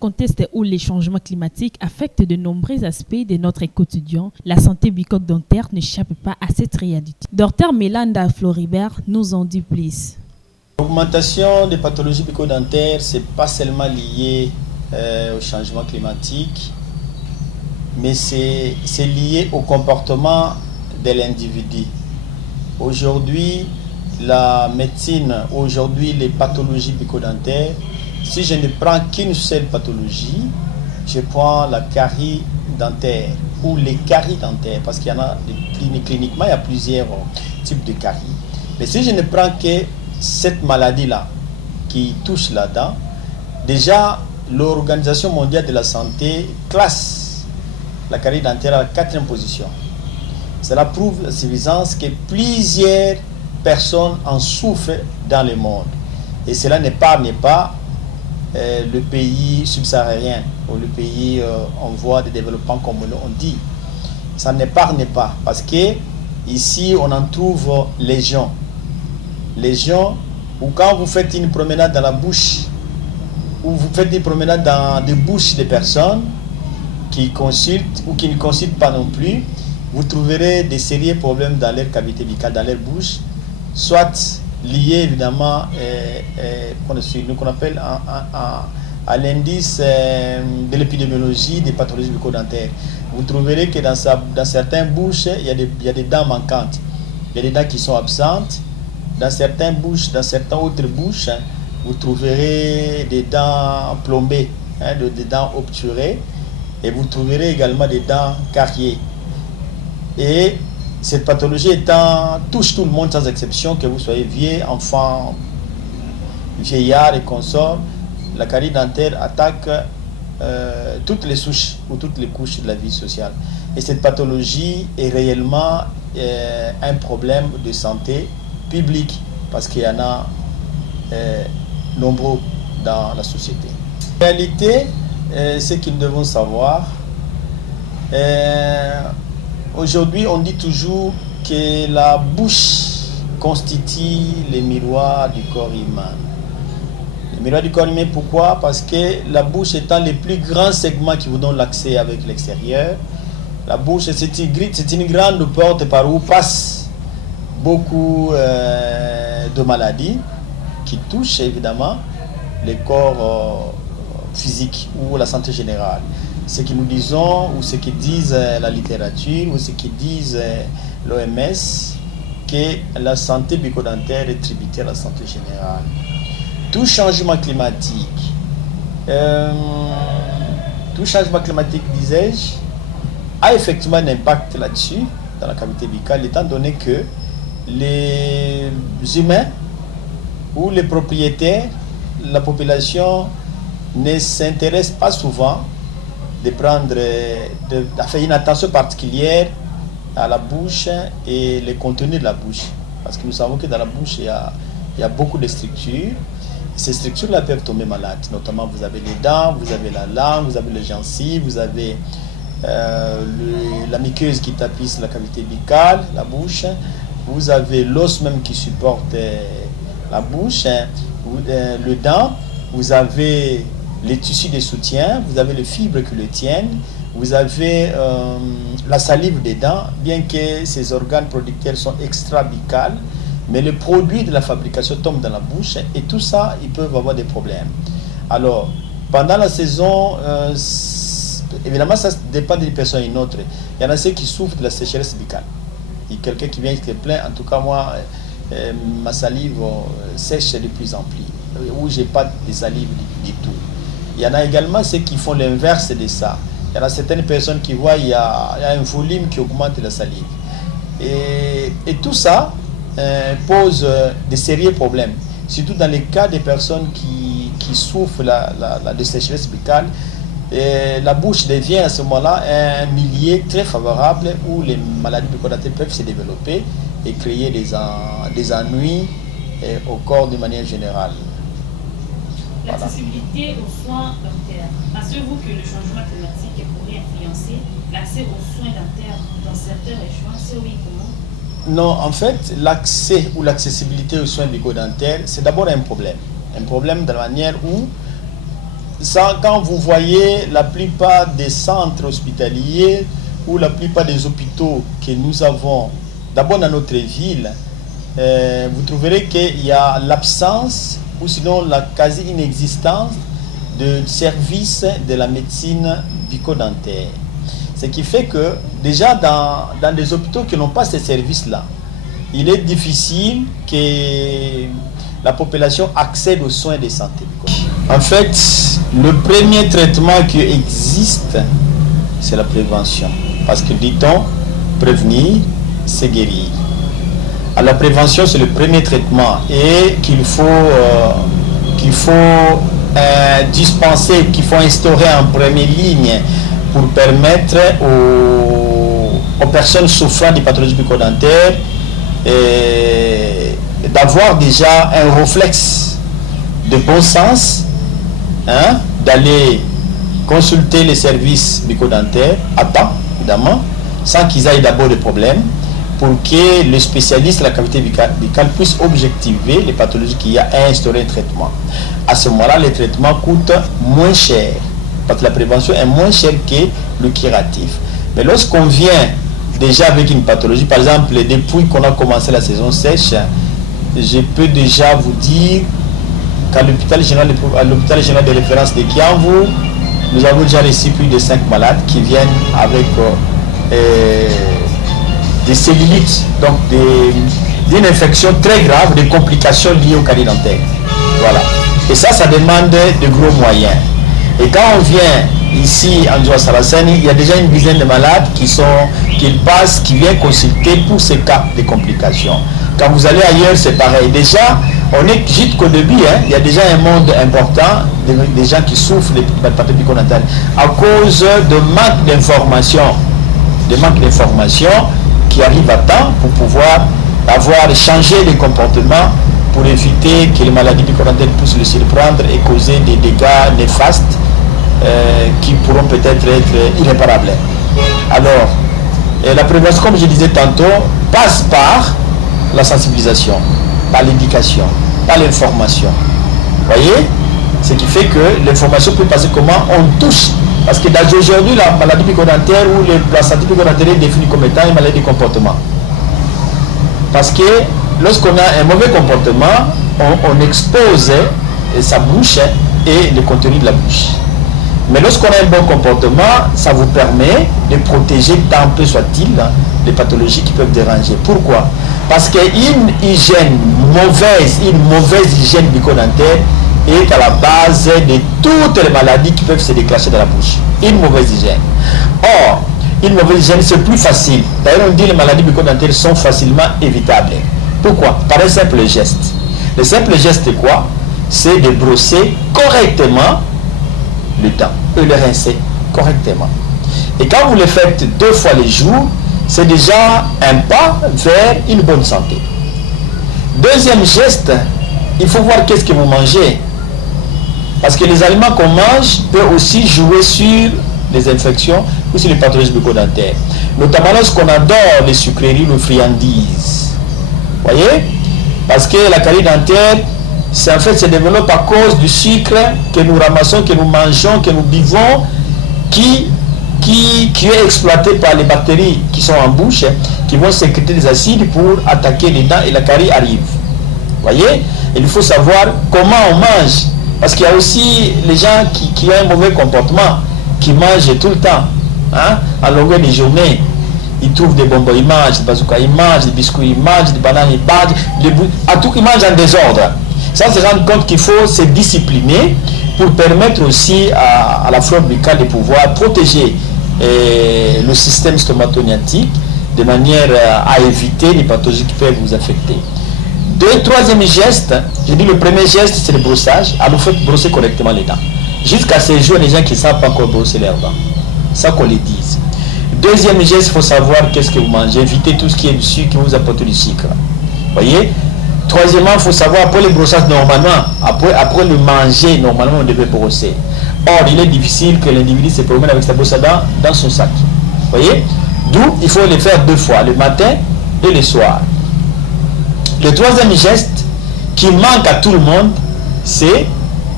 contexte où les changements climatiques affectent de nombreux aspects de notre quotidien, la santé bucco-dentaire n'échappe pas à cette réalité. Dr Mélanda Floribert nous en dit plus. L'augmentation des pathologies bucco-dentaires, ce n'est pas seulement lié au changement climatique, mais c'est lié au comportement de l'individu. Aujourd'hui, la médecine, les pathologies bucco-dentaires, si je ne prends qu'une seule pathologie, je prends la carie dentaire ou les caries dentaires, parce qu'il y en a, cliniquement, il y a plusieurs types de caries. Mais si je ne prends que cette maladie-là qui touche la dent, déjà, l'Organisation mondiale de la santé classe la carie dentaire à la 4e position. Cela prouve la suffisance que plusieurs personnes en souffrent dans le monde. Et cela n'épargne pas le pays subsaharien ou le pays en voie de développement, comme on dit. Ça n'épargne pas parce que ici on en trouve légion. Légion, ou quand vous faites une promenade dans la bouche, ou vous faites une promenade dans des bouches de personnes qui consultent ou qui ne consultent pas non plus, vous trouverez des sérieux problèmes dans leur cavité buccale, dans leur bouche, soit liés évidemment qu'on appelle à l'indice de l'épidémiologie des pathologies bucco-dentaires. Vous trouverez que dans certaines bouches, il y a des dents manquantes, il y a des dents qui sont absentes. Dans certaines bouches, dans certaines autres bouches, vous trouverez des dents plombées, des dents obturées, et vous trouverez également des dents cariées. Et cette pathologie touche tout le monde sans exception, que vous soyez vieux, enfant, vieillard et consorts. La carie dentaire attaque toutes les souches ou toutes les couches de la vie sociale. Et cette pathologie est réellement un problème de santé publique, parce qu'il y en a nombreux dans la société. En réalité, ce que nous devons savoir, aujourd'hui on dit toujours que la bouche constitue le miroir du corps humain. Le miroir du corps humain, pourquoi? Parce que la bouche étant le plus grand segment qui vous donne l'accès avec l'extérieur, la bouche c'est une grande porte par où passe beaucoup de maladies qui touchent évidemment le corps physique ou la santé générale. Ce que nous disons, ou ce que disent la littérature, ou ce que disent l'OMS, que la santé bucco-dentaire est tributaire à la santé générale. Tout changement climatique, disais-je, a effectivement un impact là-dessus, dans la cavité buccale, étant donné que les humains ou les propriétaires, la population ne s'intéresse pas souvent de faire une attention particulière à la bouche et le contenu de la bouche. Parce que nous savons que dans la bouche, il y a beaucoup de structures. Ces structures-là peuvent tomber malades. Notamment, vous avez les dents, vous avez la langue, vous avez les gencives, vous avez la muqueuse qui tapisse la cavité buccale, la bouche. Vous avez l'os même qui supporte la bouche, le dent, vous avez les tissus de soutien, vous avez les fibres qui le tiennent, vous avez la salive des dents, bien que ces organes producteurs sont extra-buccales, mais le produit de la fabrication tombe dans la bouche et tout ça, ils peuvent avoir des problèmes. Alors, pendant la saison, évidemment, ça dépend d'une personne à une autre. Il y en a ceux qui souffrent de la sécheresse buccale. Quelqu'un qui vient se plaint, en tout cas moi, ma salive sèche de plus en plus, ou j'ai pas de salive du tout. Il y en a également ceux qui font l'inverse de ça. Il y en a certaines personnes qui voient il y a un volume qui augmente la salive. Et tout ça pose de sérieux problèmes, surtout dans les cas des personnes qui souffrent de sécheresse buccale. Et la bouche devient à ce moment-là un milieu très favorable où les maladies bucco-dentaires peuvent se développer et créer des ennuis au corps de manière générale. L'accessibilité aux soins dentaires. Pensez-vous que le changement climatique pourrait influencer l'accès aux soins dentaires dans certaines régions? C'est oui, comment? Non, en fait, l'accès ou l'accessibilité aux soins bucco-dentaires, c'est d'abord un problème. Un problème de la manière où quand vous voyez la plupart des centres hospitaliers ou la plupart des hôpitaux que nous avons, d'abord dans notre ville, vous trouverez qu'il y a l'absence ou sinon la quasi-inexistence de services de la médecine bucco-dentaire. Ce qui fait que déjà dans des hôpitaux qui n'ont pas ces services-là, il est difficile que la population accède aux soins de santé buccale. En fait, le premier traitement qui existe, c'est la prévention. Parce que dit-on, prévenir, c'est guérir. Alors, la prévention, c'est le premier traitement et qu'il faut dispenser, qu'il faut instaurer en première ligne pour permettre aux personnes souffrant des pathologies bucco-dentaires d'avoir déjà un réflexe de bon sens, d'aller consulter les services bucco-dentaires à temps, évidemment, sans qu'ils aient d'abord de problèmes, pour que le spécialiste de la cavité buccale puisse objectiver les pathologies qu'il y a et instaurer un traitement. À ce moment-là, le traitement coûte moins cher, parce que la prévention est moins chère que le curatif. Mais lorsqu'on vient déjà avec une pathologie, par exemple, depuis qu'on a commencé la saison sèche, je peux déjà vous dire qu'à l'hôpital général de référence de Kiamvou, nous avons déjà reçu plus de 5 malades qui viennent avec des cellulites, donc d'une infection très grave, des complications liées au carie dentaire. Voilà. Et ça demande de gros moyens. Et quand on vient ici en Djoa Saraceni, il y a déjà une dizaine de malades qui viennent consulter pour ces cas de complications. Quand vous allez ailleurs, c'est pareil. Déjà, on est juste qu'au début, il y a déjà un monde important des gens qui souffrent de pathologies bucco-dentaires à cause de manque d'informations. Qui arrivent à temps pour pouvoir changé les comportements pour éviter que les maladies bucco-dentaires puissent le surprendre et causer des dégâts néfastes qui pourront peut-être être irréparables. Alors, la prévention, comme je disais tantôt, passe par la sensibilisation, par l'éducation, par l'information. Vous voyez? Ce qui fait que l'information peut passer comment on touche. Parce que aujourd'hui, la maladie bucco-dentaire ou la santé bucco-dentaire est définie comme étant une maladie de comportement. Parce que lorsqu'on a un mauvais comportement, on expose sa bouche et le contenu de la bouche. Mais lorsqu'on a un bon comportement, ça vous permet de protéger tant peu soit-il les pathologies qui peuvent déranger. Pourquoi? Parce qu'une mauvaise hygiène bucco-dentaire est à la base de toutes les maladies qui peuvent se déclencher dans la bouche. Une mauvaise hygiène. Or, une mauvaise hygiène, c'est plus facile. D'ailleurs, on dit que les maladies bucco-dentaires sont facilement évitables. Pourquoi? Par un simple geste. Le simple geste, c'est quoi? C'est de brosser correctement le dent et le rincer correctement. Et quand vous le faites 2 fois le jour, c'est déjà un pas vers une bonne santé. Deuxième geste, il faut voir qu'est-ce que vous mangez. Parce que les aliments qu'on mange peuvent aussi jouer sur les infections ou sur les pathologies bucco-dentaires. Notamment lorsqu'on adore les sucreries, les friandises. Vous voyez? Parce que la carie dentaire, se développe à cause du sucre que nous ramassons, que nous mangeons, que nous buvons, qui est exploité par les bactéries qui sont en bouche, qui vont sécréter des acides pour attaquer les dents et la carie arrive. Vous voyez? Il faut savoir comment on mange. Parce qu'il y a aussi les gens qui ont un mauvais comportement, qui mangent tout le temps, en longueur de journée. Ils trouvent des bonbons, ils mangent des bazookas, ils mangent des biscuits, ils mangent des bananes, ils mangent à tout, ils mangent en désordre. Ça se rend compte qu'il faut se discipliner pour permettre aussi à la flore buccale de pouvoir protéger le système stomatognatique de manière à éviter les pathologies qui peuvent vous affecter. Troisième geste, je dis le premier geste, c'est le brossage. Alors, vous faites brosser correctement les dents. Jusqu'à ces jours, les gens qui ne savent pas encore brosser leurs dents. Ça qu'on les dise. Deuxième geste, il faut savoir qu'est-ce que vous mangez. Évitez tout ce qui est du sucre qui vous apporte du sucre. Vous voyez? Troisièmement, il faut savoir, après le brossage, normalement, après le manger, normalement, on devait brosser. Or, il est difficile que l'individu se promène avec sa brosse à dents dans son sac. Vous voyez? D'où, il faut le faire 2 fois, le matin et le soir. Le troisième geste qui manque à tout le monde, c'est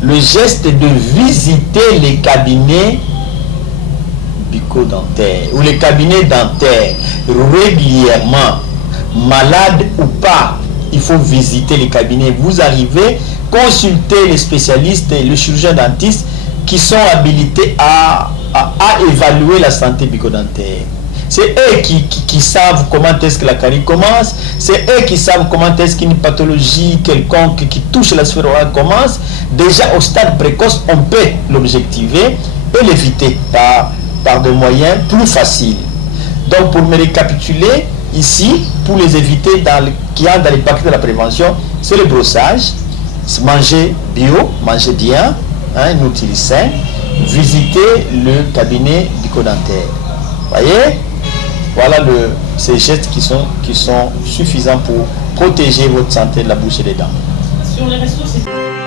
le geste de visiter les cabinets bucco-dentaires ou les cabinets dentaires régulièrement, malade ou pas. Il faut visiter les cabinets. Vous arrivez, consulter les spécialistes et le chirurgien dentiste qui sont habilités à évaluer la santé bucco-dentaire. C'est eux qui savent comment est-ce que la carie commence, c'est eux qui savent comment est-ce qu'une pathologie quelconque qui touche la sphère orale commence. Déjà au stade précoce, on peut l'objectiver et l'éviter par des moyens plus faciles. Donc pour me récapituler, ici, pour les éviter qui entrent dans les paquets de la prévention, c'est le brossage, manger bio, manger bien, une outil sain, visiter le cabinet bucco-dentaire. Voyez, voilà ces gestes qui sont suffisants pour protéger votre santé de la bouche et des dents. Sur les ressources.